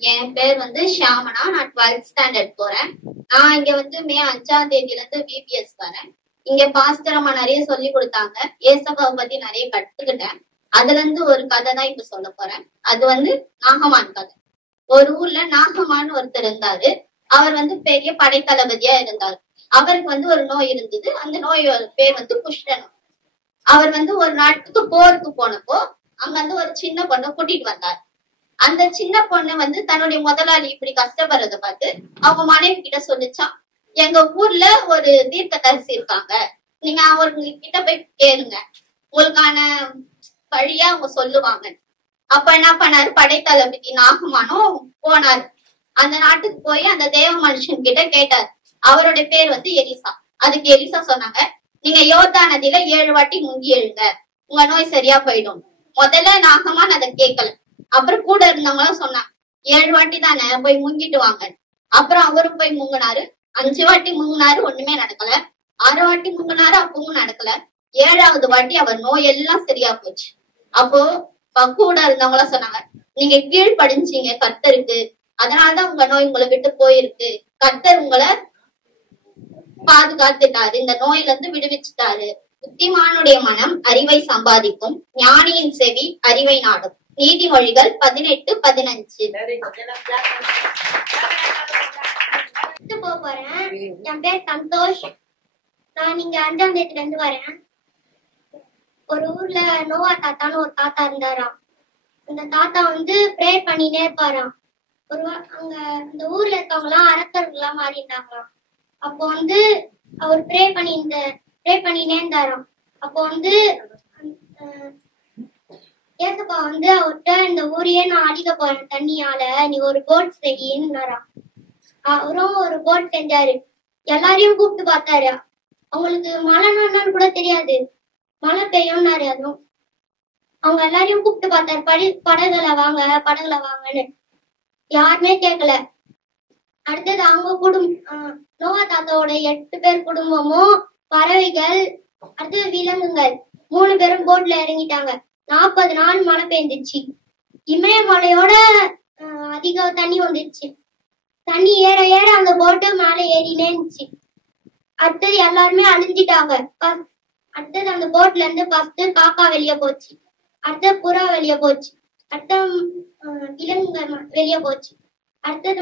என் பேர் வந்து ஷியாமனா. நான் 12th ஸ்டாண்டர்ட் போறேன். நான் இங்க வந்து மே 5ஆம் தேதியில இருந்து பிபிஎஸ் வரேன். இங்க பாஸ்டர் அம்மா நிறைய சொல்லி கொடுத்தாங்க. ஏசப்பாவை பத்தி நிறைய கத்துக்கிட்டேன். அதுல இருந்து ஒரு கதை தான் இப்ப சொல்ல போறேன். அது வந்து நாகமான் கதை. ஒரு ஊர்ல நாகமான் ஒருத்தர் இருந்தாரு. அவர் வந்து பெரிய படைத்தளபதியா இருந்தார். அவருக்கு வந்து ஒரு நோய் இருந்தது. அந்த நோயோட பேர் வந்து குஷ்டநோய். அவர் வந்து ஒரு நாட்டுக்கு போருக்கு போனப்போ அங்க வந்து ஒரு சின்ன பொண்ணை கூட்டிட்டு வந்தார். அந்த சின்ன பொண்ணு வந்து தன்னுடைய முதலாளி இப்படி கஷ்டப்படுறத பார்த்து அவங்க மனைவி கிட்ட சொல்லிச்சான், எங்க ஊர்ல ஒரு தீர்க்கதரிசி இருக்காங்க, நீங்க அவங்க கிட்ட போய் கேளுங்க, உங்களுக்கான வழியா அவங்க சொல்லுவாங்க. அப்ப என்ன பண்ணாரு, படைத்தளபதி நாகமானும் போனாரு. அந்த நாட்டுக்கு போய் அந்த தேவ மனுஷன் கிட்ட கேட்டார். அவருடைய பேர் வந்து எலிசா. அதுக்கு எலிசா சொன்னாங்க, நீங்க யோர்தா நதியில 7 வாட்டி முங்கி எழுங்க, உங்க நோய் சரியா போயிடும். முதல்ல நாகமான் அதை கேட்கல. அப்புறம் கூட இருந்தவங்களும் சொன்னாங்க, 7 வாட்டி தானே, போய் முங்கிட்டு வாங்க. அப்புறம் அவரும் போய் முங்கினாரு. 5 வாட்டி முங்கினாரு, ஒண்ணுமே நடக்கல. 6 வாட்டி முங்கினாரு, அப்பவும் நடக்கல. 7வது வாட்டி அவர் நோய் எல்லாம் சரியா போச்சு. அப்போ கூட இருந்தவங்களும் சொன்னாங்க, நீங்க கீழ் படிஞ்சீங்க கர்த்தருக்கு, அதனாலதான் உங்க நோய் உங்களை விட்டு போயிருக்கு. கர்த்தர் உங்களை பாதுகாத்துட்டாரு, இந்த நோயில இருந்து விடுவிச்சுட்டாரு. புத்திமானுடைய மனம் அறிவை சம்பாதிக்கும், ஞானியின் செவி அறிவை நாடும். நீதிமொழிகள் 18:15. போறேன். என் பேர் சந்தோஷ். நான் இங்க 5ஆம் தேதியில இருந்து வரேன். ஒரு ஊர்ல நோவா தாத்தான்னு ஒரு தாத்தா இருந்தாராம். அந்த தாத்தா வந்து ப்ரே பண்ணினே இருப்பாராம். அங்க அந்த ஊர்ல இருக்கவங்க எல்லாம் அரக்கர்களா மாறி இருந்தாங்களாம். அப்போ வந்து அவர் ப்ரே பண்ணினே இருந்தாராம். அப்போ வந்து ஏசப்பா வந்து அவர்கிட்ட, இந்த ஊரையே நான் அழிக்க போறேன் தண்ணியால, நீ ஒரு போட் செய்யின்னாராம். அவரும் ஒரு போட் செஞ்சாரு. எல்லாரையும் கூப்பிட்டு பார்த்தாரு. அவங்களுக்கு மழைன்னா என்னன்னு கூட தெரியாது. மழை பெய்யும்னாரு. அதுவும் அவங்க எல்லாரையும் கூப்பிட்டு பார்த்தாரு, படகுல வாங்கன்னு. யாருமே கேட்கல. அடுத்தது அவங்க நோவா தாத்தாவோட 8 பேர் குடும்பமும், பறவைகள், அடுத்தது விலங்குகள் 3 பேரும் போட்ல இறங்கிட்டாங்க. 40 நாள் மழை பெய்ஞ்சிச்சு. இமயமலையோட அதிக தண்ணி வந்துருச்சு. தண்ணி ஏற ஏற அந்த போட்டு மேல ஏறினே இருந்துச்சு. அடுத்தது எல்லாருமே அழிஞ்சிட்டாங்க. அடுத்தது அந்த போட்ல இருந்து ஃபர்ஸ்ட் காக்கா வெளியே போச்சு, அடுத்தது புறா வெளியே போச்சு, அடுத்த விலங்குகள் வெளியே போச்சு, அடுத்தது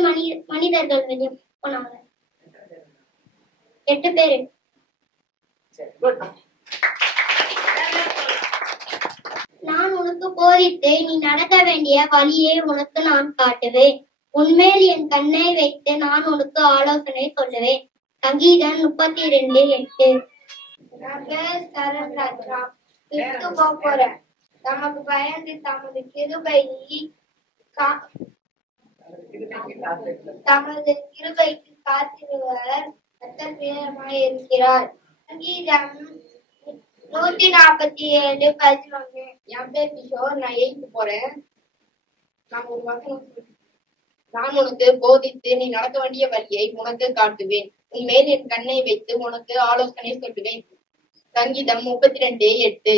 மனிதர்கள் வெளியே போனாங்க. 8 பேரு. நான் உனக்கு போதித்தேன், நீ நடக்க வேண்டிய வழியை உனக்கு நான் காட்டுவேன். உன்மேல் என் கண்ணை வைத்து நான் உனக்கு ஆலோசனை சொல்லுவேன். சங்கீதம் 32:8. போறேன். தமக்கு பயந்து தமது கிருபைக்கு காத்திருவர் இருக்கிறார். சங்கீதம் 147:11. என் பேர் கிஷோர். நான் 8th போறேன். நான் உனக்கு போதித்து நீ நடக்க வேண்டிய வழியை உனக்கு காட்டுவேன். உன் மேல் என் கண்ணை வைத்து உனக்கு ஆலோசனை சொல்லுவேன். சங்கீதம் 32:8.